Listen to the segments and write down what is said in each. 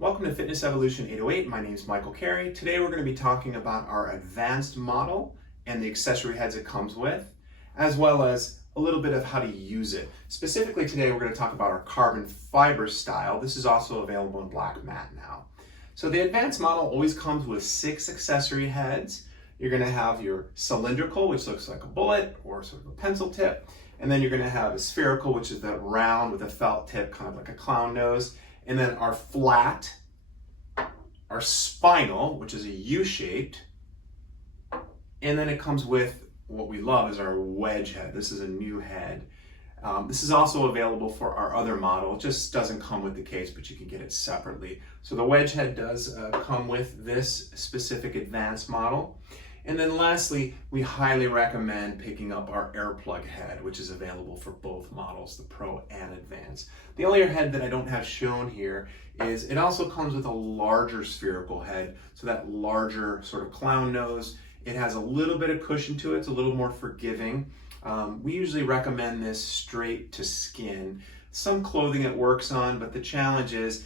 Welcome to Fitness Evolution 808. My name is Michael Carey. Today we're going to be talking about our advanced model and the accessory heads it comes with, as well as a little bit of how to use it. Specifically today we're going to talk about our carbon fiber style. This is also available in black matte now. So the advanced model always comes with 6 accessory heads. You're going to have your cylindrical, which looks like a bullet or sort of a pencil tip. And then you're going to have a spherical, which is that round with a felt tip, kind of like a clown nose. And then our flat, our spinal, which is a U-shaped. And then it comes with what we love is our wedge head. This is a new head. This is also available for our other model. It just doesn't come with the case, but you can get it separately. So the wedge head does come with this specific advanced model. And then lastly, we highly recommend picking up our air plug head, which is available for both models, the Pro and Advanced. The only head that I don't have shown here is it also comes with a larger spherical head, so that larger sort of clown nose. It has a little bit of cushion to it, it's a little more forgiving. We usually recommend this straight to skin. Some clothing it works on, but the challenge is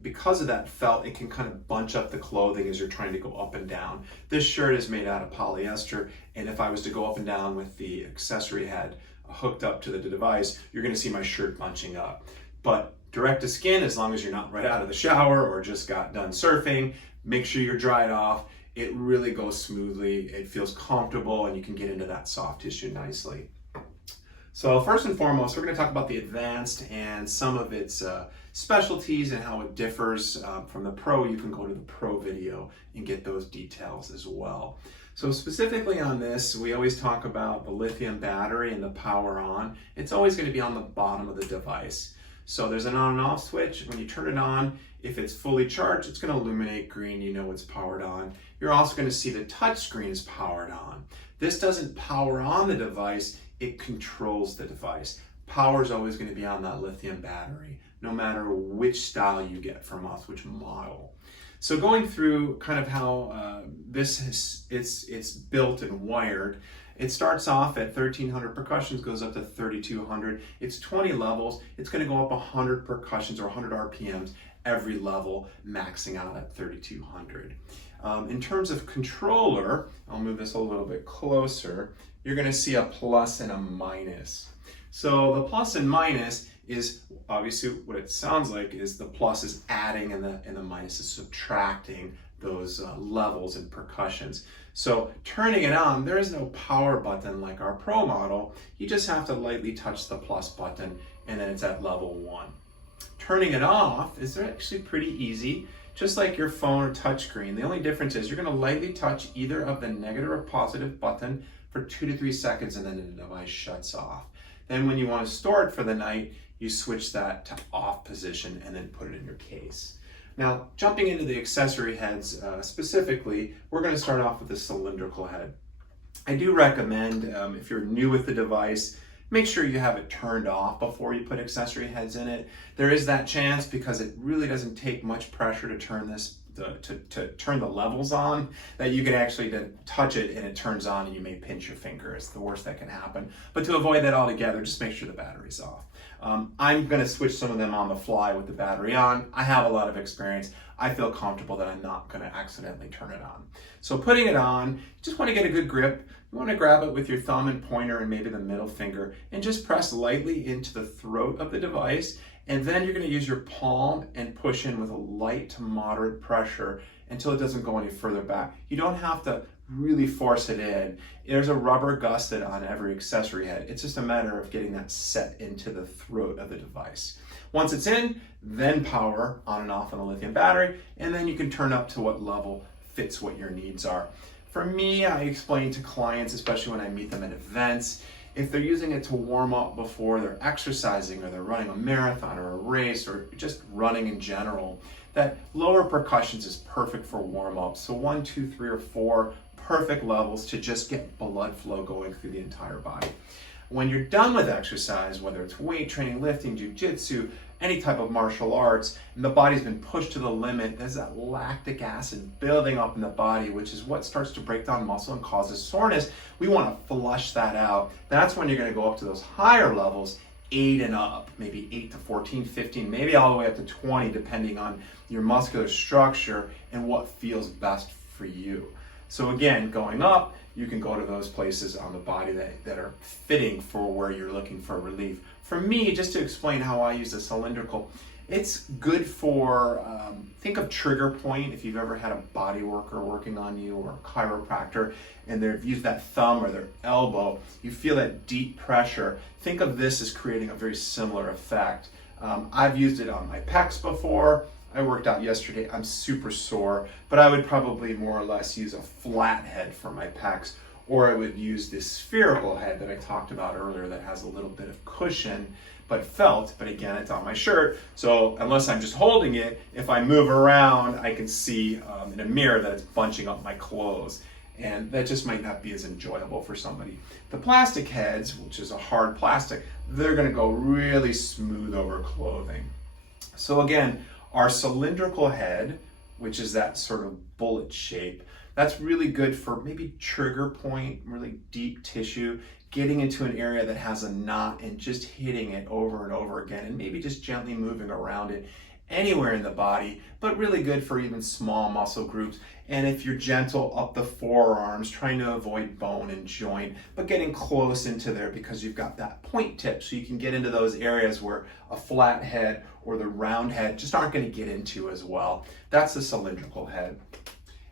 because of that felt, it can kind of bunch up the clothing as you're trying to go up and down. This shirt is made out of polyester, and if I was to go up and down with the accessory head hooked up to the device, you're going to see my shirt bunching up. But direct to skin, as long as you're not right out of the shower or just got done surfing, make sure you're dried off. It really goes smoothly, it feels comfortable, and you can get into that soft tissue nicely. So first and foremost, we're going to talk about the Advanced and some of its specialties and how it differs from the Pro. You can go to the Pro video and get those details as well. So specifically on this, we always talk about the lithium battery and the power on. It's always going to be on the bottom of the device. So there's an on and off switch. When you turn it on, if it's fully charged, it's going to illuminate green. You know it's powered on. You're also going to see the touch screen is powered on. This doesn't power on the device, it controls the device. Power is always going to be on that lithium battery, no matter which style you get from us, which model. So going through kind of how it's built and wired, it starts off at 1300 percussions, goes up to 3200. It's 20 levels. It's going to go up 100 percussions or 100 RPMs every level, maxing out at 3200. In terms of controller, I'll move this a little bit closer. You're going to see a plus and a minus. So the plus and minus is obviously what it sounds like is the plus is adding and the minus is subtracting those levels and percussions. So turning it on, there is no power button like our Pro model. You just have to lightly touch the plus button and then it's at level 1. Turning it off is actually pretty easy, just like your phone or touchscreen. The only difference is you're going to lightly touch either of the negative or positive button for 2 to 3 seconds and then the device shuts off. Then when you want to store it for the night, you switch that to off position and then put it in your case. Now, jumping into the accessory heads specifically, we're going to start off with the cylindrical head. I do recommend, if you're new with the device, make sure you have it turned off before you put accessory heads in it. There is that chance because it really doesn't take much pressure to turn this to turn the levels on, that you can actually touch it and it turns on and you may pinch your finger. It's the worst that can happen. But to avoid that altogether, just make sure the battery's off. I'm going to switch some of them on the fly with the battery on. I have a lot of experience. I feel comfortable that I'm not going to accidentally turn it on. So putting it on, you just want to get a good grip. You want to grab it with your thumb and pointer and maybe the middle finger and just press lightly into the throat of the device. And then you're going to use your palm and push in with a light to moderate pressure until it doesn't go any further back. You don't have to really force it in. There's a rubber gusset on every accessory head. It's just a matter of getting that set into the throat of the device. Once it's in, then power on and off on the lithium battery, and then you can turn up to what level fits what your needs are. For me, I explain to clients, especially when I meet them at events, if they're using it to warm up before they're exercising or they're running a marathon or a race or just running in general, that lower percussions is perfect for warm up. So 1, 2, 3, or 4 perfect levels to just get blood flow going through the entire body. When you're done with exercise, whether it's weight training, lifting, jiu-jitsu, any type of martial arts, and the body's been pushed to the limit, there's that lactic acid building up in the body, which is what starts to break down muscle and causes soreness. We want to flush that out. That's when you're going to go up to those higher levels 8 and up, maybe 8 to 14, 15, maybe all the way up to 20, depending on your muscular structure and what feels best for you. So again, going up, you can go to those places on the body that are fitting for where you're looking for relief. For me, just to explain how I use a cylindrical, it's good for, think of trigger point. If you've ever had a body worker working on you or a chiropractor and they've used that thumb or their elbow, you feel that deep pressure. Think of this as creating a very similar effect. I've used it on my pecs before. I worked out yesterday, I'm super sore, but I would probably more or less use a flat head for my pecs, or I would use this spherical head that I talked about earlier that has a little bit of cushion, but felt, but again, it's on my shirt, so unless I'm just holding it, if I move around, I can see in a mirror that it's bunching up my clothes, and that just might not be as enjoyable for somebody. The plastic heads, which is a hard plastic, they're gonna go really smooth over clothing. So again, our cylindrical head, which is that sort of bullet shape, that's really good for maybe trigger point, really deep tissue, getting into an area that has a knot and just hitting it over and over again, and maybe just gently moving around it anywhere in the body, but really good for even small muscle groups. And if you're gentle up the forearms, trying to avoid bone and joint, but getting close into there because you've got that point tip, so you can get into those areas where a flat head or the round head just aren't going to get into as well. That's the cylindrical head.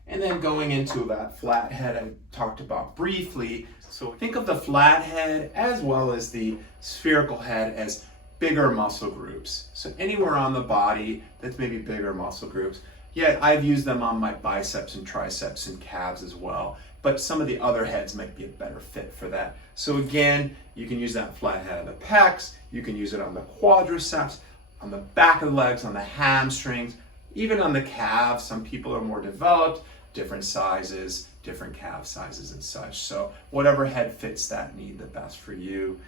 And then going into that flat head I talked about briefly. So think of the flat head as well as the spherical head as bigger muscle groups. So anywhere on the body that's maybe bigger muscle groups. Yeah, I've used them on my biceps and triceps and calves as well, but some of the other heads might be a better fit for that. So again, you can use that flat head on the pecs, you can use it on the quadriceps, on the back of the legs, on the hamstrings, even on the calves. Some people are more developed, different sizes, different calf sizes and such. So whatever head fits that need the best for you.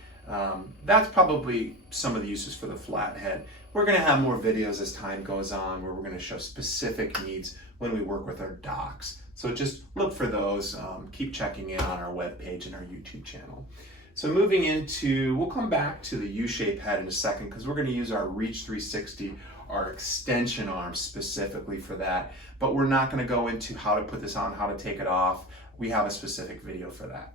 That's probably some of the uses for the flat head. We're going to have more videos as time goes on where we're going to show specific needs when we work with our docs. So just look for those. Keep checking in on our webpage and our YouTube channel. So moving into, we'll come back to the U-shaped head in a second because we're going to use our Reach 360, our extension arm specifically for that. But we're not going to go into how to put this on, how to take it off. We have a specific video for that.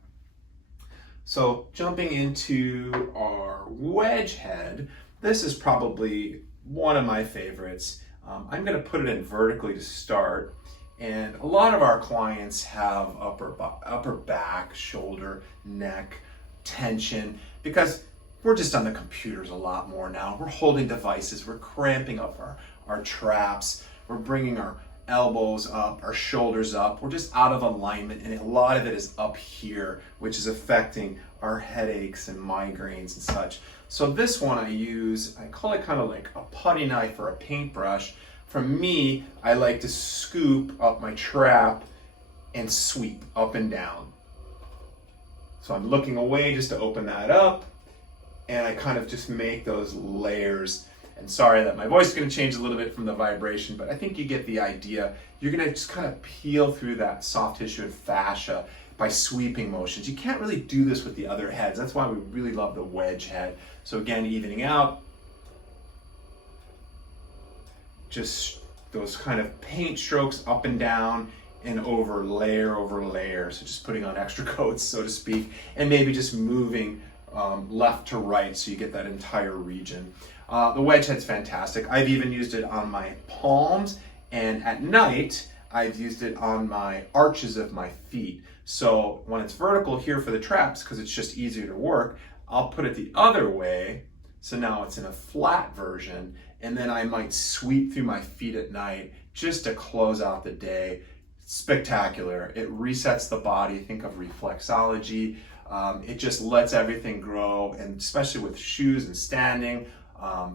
So jumping into our wedge head, this is probably one of my favorites. I'm going to put it in vertically to start. And a lot of our clients have upper back, shoulder, neck tension because we're just on the computers a lot more now. We're holding devices, we're cramping up our traps, we're bringing our elbows up, our shoulders up, we're just out of alignment, and a lot of it is up here, which is affecting our headaches and migraines and such. So this one I call it kind of like a putty knife or a paintbrush. For me, I like to scoop up my trap and sweep up and down. So I'm looking away just to open that up, and I kind of just make those layers. And sorry that my voice is going to change a little bit from the vibration, but I think you get the idea. You're going to just kind of peel through that soft tissue and fascia by sweeping motions. You can't really do this with the other heads. That's why we really love the wedge head. So again, evening out, just those kind of paint strokes up and down and over layer. So just putting on extra coats, so to speak, and maybe just moving left to right so you get that entire region. The wedge head's fantastic. I've even used it on my palms, and at night I've used it on my arches of my feet. So when it's vertical here for the traps, because it's just easier to work, I'll put it the other way. So now it's in a flat version, and then I might sweep through my feet at night just to close out the day. Spectacular. It resets the body. Think of reflexology. It just lets everything grow, and especially with shoes and standing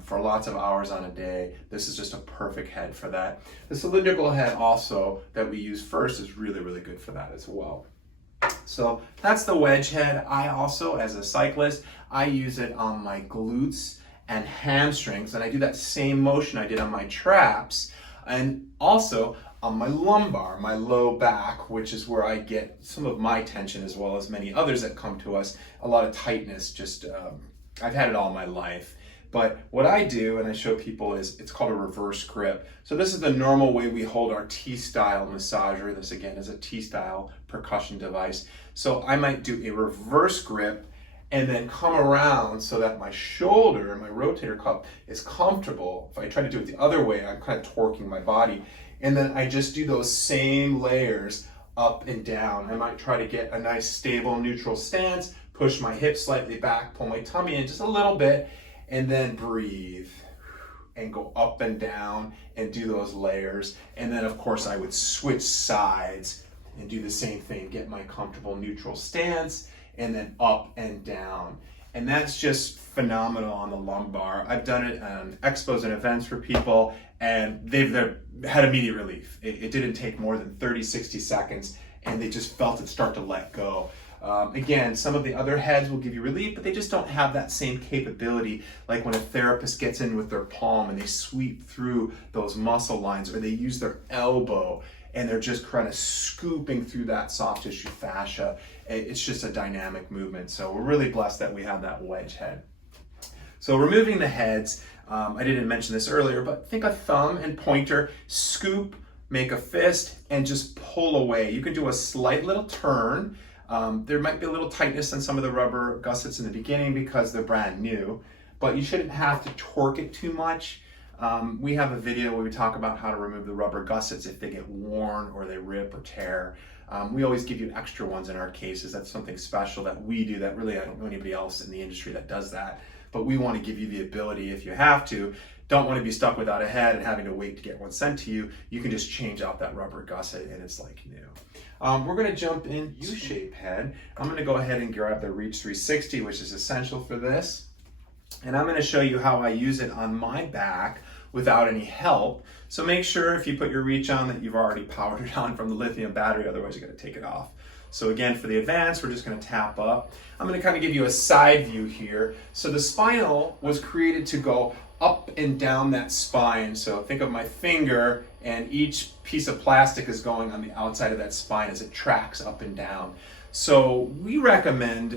for lots of hours on a day, this is just a perfect head for that. The cylindrical head also that we use first is really, really good for that as well. So that's the wedge head. I also, as a cyclist, I use it on my glutes and hamstrings, and I do that same motion I did on my traps, and also on my lumbar, my low back, which is where I get some of my tension as well as many others that come to us. A lot of tightness just I've had it all my life. But what I do, and I show people, is it's called a reverse grip. So this is the normal way we hold our T-style massager. This again is a T-style percussion device. So I might do a reverse grip and then come around so that my shoulder and my rotator cuff is comfortable. If I try to do it the other way, I'm kind of torquing my body. And then I just do those same layers up and down. I might try to get a nice stable neutral stance, push my hips slightly back, pull my tummy in just a little bit, and then breathe and go up and down and do those layers. And then of course I would switch sides and do the same thing, get my comfortable neutral stance, and then up and down. And that's just phenomenal on the lumbar. I've done it on expos and events for people, and they've had immediate relief. It didn't take more than 30, 60 seconds, and they just felt it start to let go. Again, some of the other heads will give you relief, but they just don't have that same capability, like when a therapist gets in with their palm and they sweep through those muscle lines, or they use their elbow and they're just kind of scooping through that soft tissue fascia. It's just a dynamic movement. So we're really blessed that we have that wedge head. So removing the heads, I didn't mention this earlier, but think a thumb and pointer, scoop, make a fist, and just pull away. You can do a slight little turn. There might be a little tightness on some of the rubber gussets in the beginning because they're brand new, but you shouldn't have to torque it too much. We have a video where we talk about how to remove the rubber gussets if they get worn or they rip or tear. We always give you extra ones in our cases. That's something special that we do that really I don't know anybody else in the industry that does that. But we want to give you the ability, if you have to, don't want to be stuck without a head and having to wait to get one sent to you, you can just change out that rubber gusset and it's like new. We're going to jump in U-shape head. I'm going to go ahead and grab the Reach 360, which is essential for this. And I'm going to show you how I use it on my back without any help. So make sure if you put your Reach on that you've already powered it on from the lithium battery, otherwise you're going to take it off. So again, for the advanced, we're just going to tap up. I'm going to kind of give you a side view here. So the spinal was created to go up and down that spine. So think of my finger, and each piece of plastic is going on the outside of that spine as it tracks up and down. So we recommend,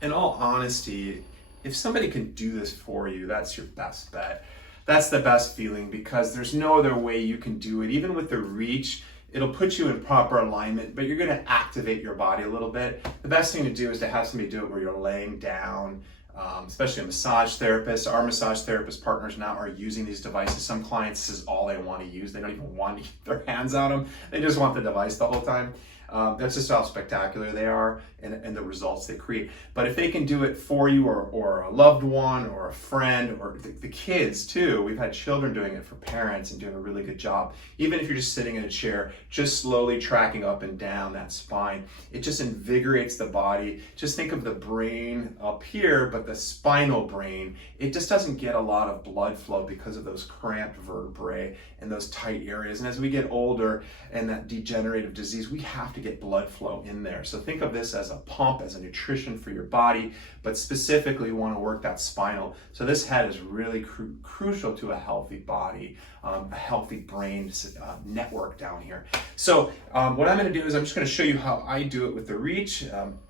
in all honesty, if somebody can do this for you, that's your best bet. That's the best feeling because there's no other way you can do it. Even with the Reach, it'll put you in proper alignment, but you're going to activate your body a little bit. The best thing to do is to have somebody do it where you're laying down, especially a massage therapist. Our massage therapist partners now are using these devices. Some clients, this is all they want to use. They don't even want to get their hands on them. They just want the device the whole time. That's just how spectacular they are and the results they create. But if they can do it for you or a loved one or a friend or the kids too, we've had children doing it for parents and doing a really good job. Even if you're just sitting in a chair, just slowly tracking up and down that spine, it just invigorates the body. Just think of the brain up here, but the spinal brain, it just doesn't get a lot of blood flow because of those cramped vertebrae and those tight areas. And as we get older and that degenerative disease, we have to get blood flow in there. So think of this as a pump, as a nutrition for your body, but specifically we want to work that spinal. So this head is really crucial to a healthy body, a healthy brain network down here. So what I'm going to do is I'm just going to show you how I do it with the Reach.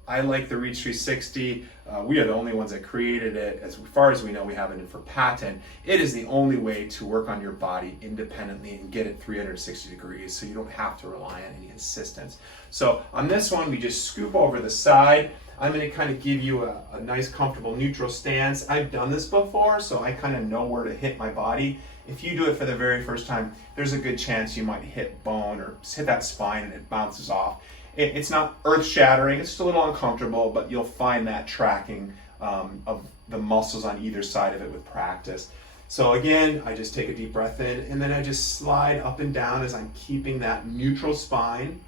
I like the Reach 360. We are the only ones that created it. As far as we know, we have it in for patent. It is the only way to work on your body independently and get it 360 degrees, so you don't have to rely on any assistance. So on this one, we just scoop over the side. I'm going to kind of give you a nice, comfortable, neutral stance. I've done this before, so I kind of know where to hit my body. If you do it for the very first time, there's a good chance you might hit bone or hit that spine and it bounces off. It's not earth-shattering, it's just a little uncomfortable, but you'll find that tracking of the muscles on either side of it with practice. So again, I just take a deep breath in, and then I just slide up and down as I'm keeping that neutral spine.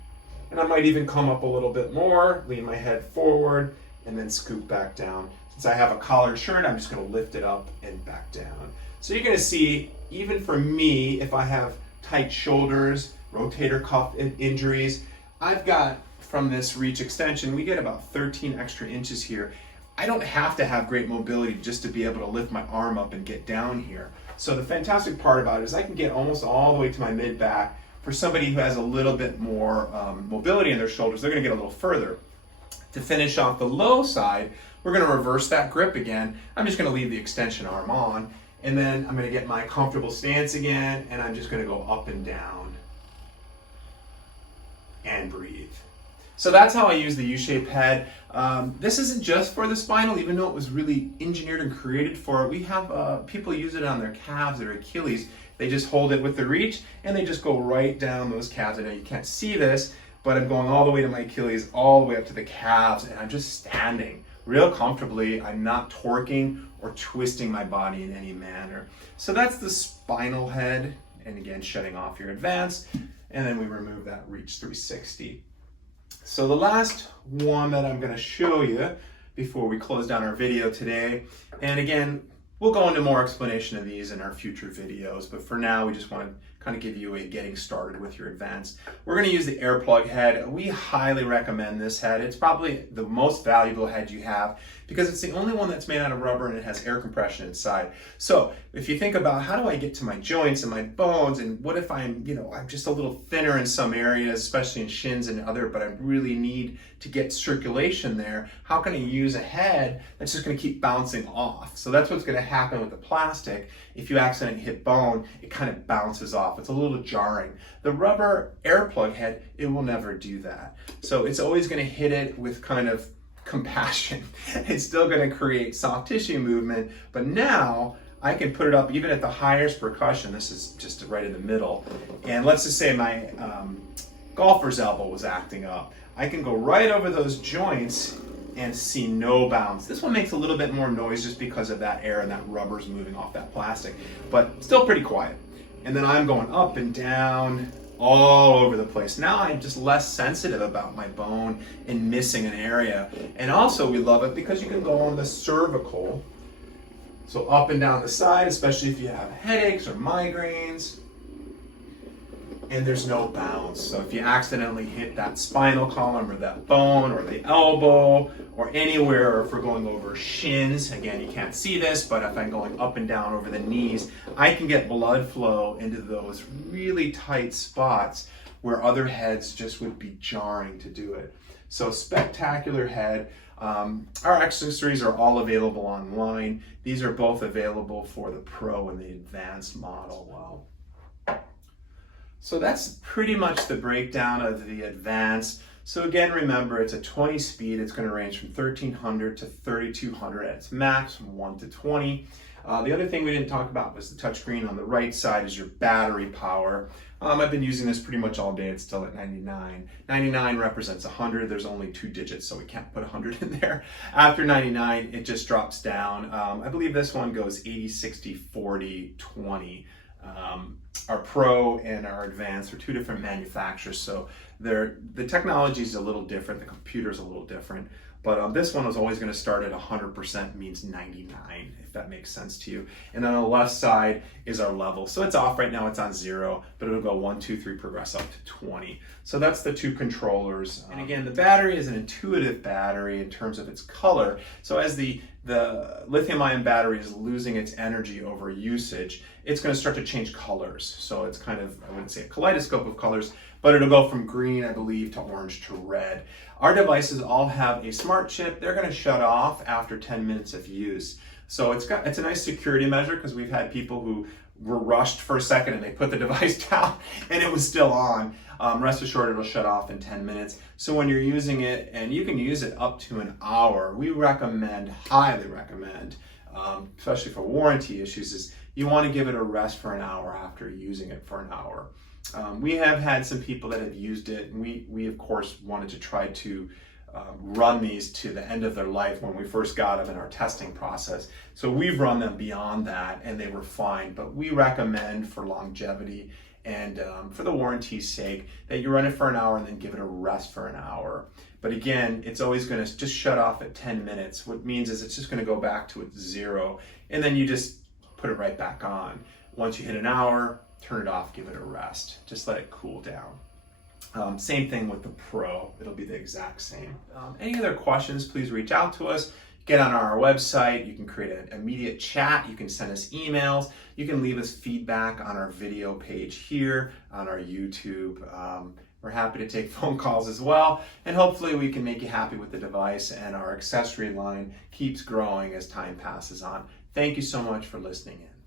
And I might even come up a little bit more, lean my head forward, and then scoop back down. Since I have a collared shirt, I'm just going to lift it up and back down. So you're going to see, even for me, if I have tight shoulders, rotator cuff injuries, I've got, from this Reach extension, we get about 13 extra inches here. I don't have to have great mobility just to be able to lift my arm up and get down here. So the fantastic part about it is I can get almost all the way to my mid-back. For somebody who has a little bit more mobility in their shoulders, they're going to get a little further. To finish off the low side, We're going to reverse that grip again. I'm just going to leave the extension arm on, and then I'm going to get my comfortable stance again, and I'm just going to go up and down and breathe. So that's how I use the U-shaped head. This isn't just for the spinal, even though it was really engineered and created for it. We have people use it on their calves, their Achilles. They just hold it with the reach, and they just go right down those calves. I know you can't see this, but I'm going all the way to my Achilles, all the way up to the calves, and I'm just standing real comfortably. I'm not torquing or twisting my body in any manner. So that's the spinal head, and again, shutting off your advance, and then we remove that reach 360. So the last one that I'm going to show you before we close down our video today, and again, we'll go into more explanation of these in our future videos, but for now we just want to kind of give you a getting started with your advance. We're going to use the air plug head. We highly recommend this head. It's probably the most valuable head you have because it's the only one that's made out of rubber and it has air compression inside. So if you think about how do I get to my joints and my bones, and what if I'm just a little thinner in some areas, especially in shins and other, but I really need to get circulation there, how can I use a head that's just going to keep bouncing off? So that's what's going to happen with the plastic. If you accidentally hit bone, it kind of bounces off. It's a little jarring. The rubber air plug head, it will never do that. So it's always going to hit it with kind of compassion. It's still going to create soft tissue movement, but now I can put it up even at the highest percussion. This is just right in the middle. And let's just say my golfer's elbow was acting up. I can go right over those joints and see no bounce. This one makes a little bit more noise just because of that air and that rubber's moving off that plastic, but still pretty quiet. And then I'm going up and down all over the place. Now I'm just less sensitive about my bone and missing an area. And also we love it because you can go on the cervical. So up and down the side, especially if you have headaches or migraines, and there's no bounce. So if you accidentally hit that spinal column or that bone or the elbow or anywhere, or if we're going over shins, again, you can't see this, but if I'm going up and down over the knees, I can get blood flow into those really tight spots where other heads just would be jarring to do it. So spectacular head. Our accessories are all available online. These are both available for the Pro and the Advanced model. Wow. So that's pretty much the breakdown of the Advanced. So again, remember, it's a 20 speed. It's going to range from 1300 to 3200 at its max, from 1 to 20. The other thing we didn't talk about was the touchscreen. On the right side is your battery power. I've been using this pretty much all day. It's still at 99. 99 represents 100. There's only 2 digits, so we can't put 100 in there. After 99, it just drops down. I believe this one goes 80, 60, 40, 20. Our Pro and our Advanced are 2 different manufacturers, so the technology is a little different, the computer is a little different, but this one was always going to start at 100%, means 99, if that makes sense to you. And then on the left side is our level. So it's off right now, it's on 0, but it'll go 1, 2, 3, progress up to 20. So that's the 2 controllers. And again, the battery is an intuitive battery in terms of its color. So as the lithium-ion battery is losing its energy over usage, it's going to start to change colors. So it's kind of, I wouldn't say a kaleidoscope of colors, but it'll go from green, I believe, to orange to red. Our devices all have a smart chip. They're going to shut off after 10 minutes of use. So it's a nice security measure, because we've had people who were rushed for a second and they put the device down and it was still on. Rest assured, it'll shut off in 10 minutes. So when you're using it, and you can use it up to an hour, we recommend, highly recommend, especially for warranty issues, is you want to give it a rest for an hour after using it for an hour. We have had some people that have used it, and we of course wanted to try to run these to the end of their life when we first got them in our testing process. So we've run them beyond that and they were fine, but we recommend for longevity and for the warranty's sake that you run it for an hour and then give it a rest for an hour. But again, it's always going to just shut off at 10 minutes. What it means is it's just going to go back to its 0, and then you just put it right back on. Once you hit an hour, turn it off, give it a rest. Just let it cool down. Same thing with the Pro. It'll be the exact same. Any other questions, please reach out to us. Get on our website. You can create an immediate chat. You can send us emails. You can leave us feedback on our video page here, on our YouTube. We're happy to take phone calls as well, and hopefully we can make you happy with the device and our accessory line keeps growing as time passes on. Thank you so much for listening in.